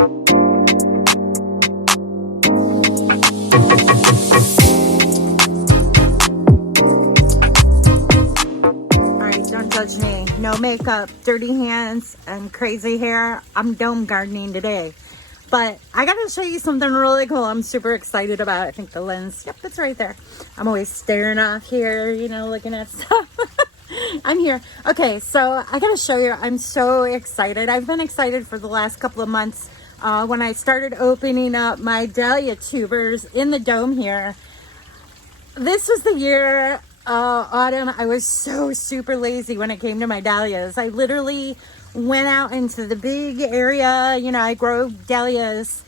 Don't judge me. No makeup, dirty hands, and crazy hair. I'm dome gardening today. But I gotta show you something really cool I'm super excited about. I think the lens, yep, it's right there. I'm always staring off here, you know, looking at stuff. I'm here. Okay, so I gotta show you. I'm so excited. I've been excited for the last couple of months when I started opening up my dahlia tubers in the dome here. This was the year, autumn, I was so super lazy when it came to my dahlias. I literally went out into the big area. You know, I grow dahlias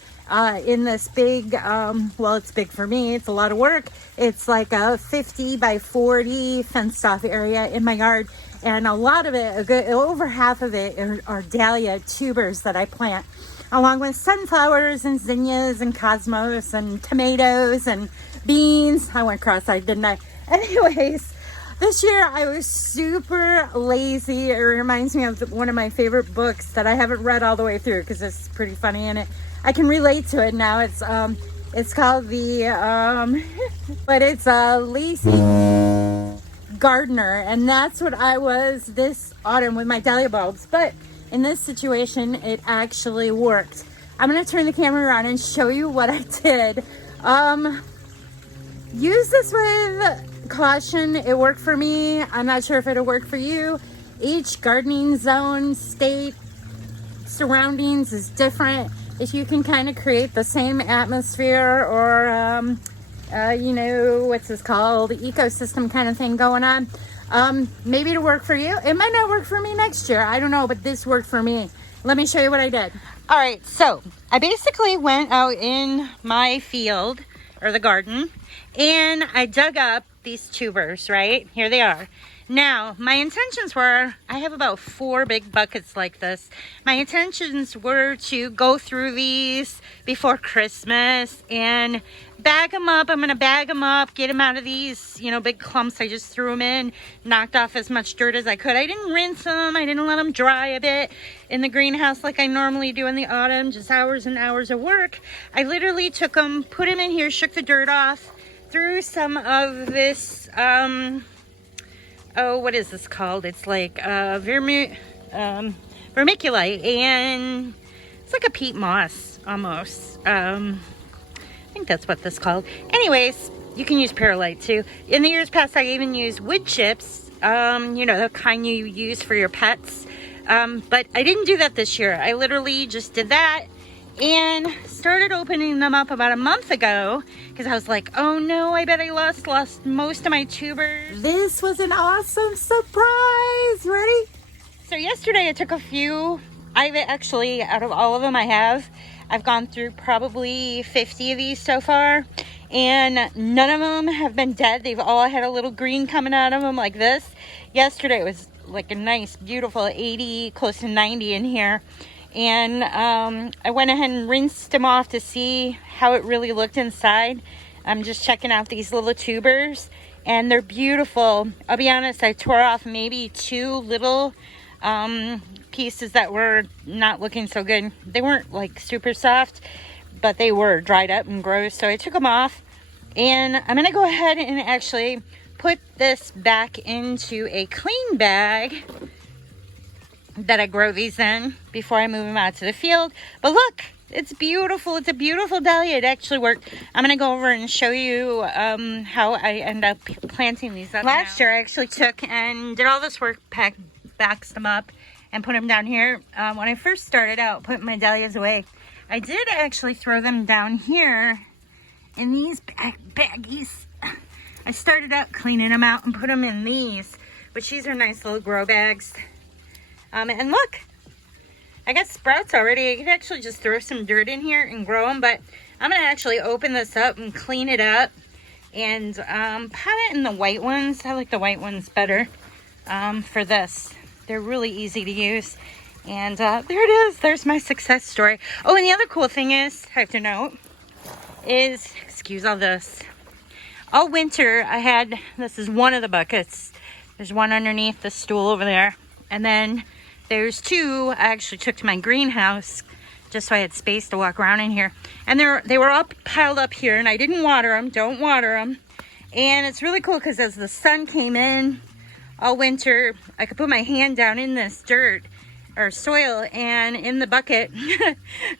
in this big, well, it's big for me. It's a lot of work. It's like a 50 by 40 fenced off area in my yard. And a lot of it, over half of it are dahlia tubers that I plant, along with sunflowers and zinnias and cosmos and tomatoes and beans. I went cross-eyed, didn't I? Anyways, this year I was super lazy. It reminds me of one of my favorite books that I haven't read all the way through because it's pretty funny and I can relate to it now. It's called but it's a Lazy Gardener, and that's what I was this autumn with my dahlia bulbs. But in this situation, it actually worked. I'm gonna turn the camera around and show you what I did. Use this with caution. It worked for me. I'm not sure if it'll work for you. Each gardening zone, state, surroundings is different. If you can kind of create the same atmosphere or, you know, what's this called? Ecosystem kind of thing going on. Maybe it'll work for you. It might not work for me next year. I don't know, but this worked for me. Let me show you what I did. All right, so I basically went out in my field or the garden and I dug up these tubers, right? Here they are. Now, my intentions were, I have about 4 big buckets like this. My intentions were to go through these before Christmas and bag them up. I'm going to bag them up, get them out of these, you know, big clumps. I just threw them in, knocked off as much dirt as I could. I didn't rinse them. I didn't let them dry a bit in the greenhouse like I normally do in the autumn, just hours and hours of work. I literally took them, put them in here, shook the dirt off, threw some of this, oh, what is this called? It's like vermiculite, and it's like a peat moss almost. I think that's what this is called. Anyways, you can use perlite too. In the years past, I even used wood chips, you know, the kind you use for your pets. But I didn't do that this year. I literally just did that and started opening them up about a month ago because I was like, oh no, I bet I lost most of my tubers. This was an awesome surprise. Ready? So yesterday I took a few. I've actually, out of all of them I've gone through probably 50 of these so far, and none of them have been dead. They've all had a little green coming out of them like this. Yesterday was like a nice, beautiful 80, close to 90 in here. And I went ahead and rinsed them off to see how it really looked inside. I'm just checking out these little tubers, and they're beautiful. I'll be honest, I tore off maybe 2 little pieces that were not looking so good. They weren't like super soft, but they were dried up and gross, so I took them off. And I'm gonna go ahead and actually put this back into a clean bag that I grow these in before I move them out to the field. But look, it's beautiful. It's a beautiful dahlia. It actually worked. I'm gonna go over and show you how I end up planting these up. Last year I actually took and did all this work, backed them up and put them down here. When I first started out putting my dahlias away, I did actually throw them down here in these baggies. I started out cleaning them out and put them in these, but these are nice little grow bags. And look, I got sprouts already. I could actually just throw some dirt in here and grow them, but I'm gonna actually open this up and clean it up and pot it in the white ones. I like the white ones better for this. They're really easy to use. And there it is. There's my success story. Oh, and the other cool thing is, I have to note, is, excuse all this, all winter I had, this is one of the buckets. There's one underneath the stool over there. And then there's 2 I actually took to my greenhouse just so I had space to walk around in here. And they were all piled up here, and I didn't water them. Don't water them. And it's really cool because as the sun came in all winter, I could put my hand down in this dirt or soil and in the bucket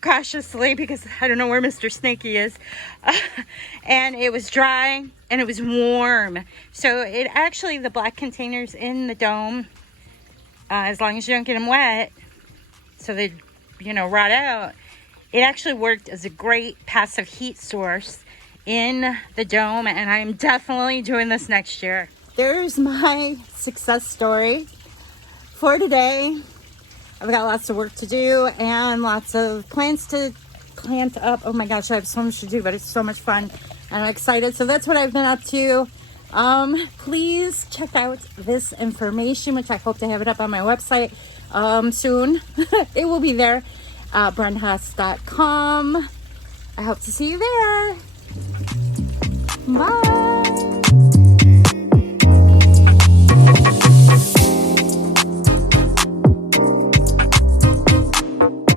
cautiously, because I don't know where Mr. Snaky is. And it was dry and it was warm. So it actually, the black containers in the dome, as long as you don't get them wet, so they, you know, rot out, it actually worked as a great passive heat source in the dome, and I'm definitely doing this next year. There's my success story for today. I've got lots of work to do and lots of plants to plant up. Oh my gosh, I have so much to do, but it's so much fun and I'm excited. So that's what I've been up to. Please check out this information, which I hope to have it up on my website soon. It will be there, brenhaas.com. I hope to see you there. Bye.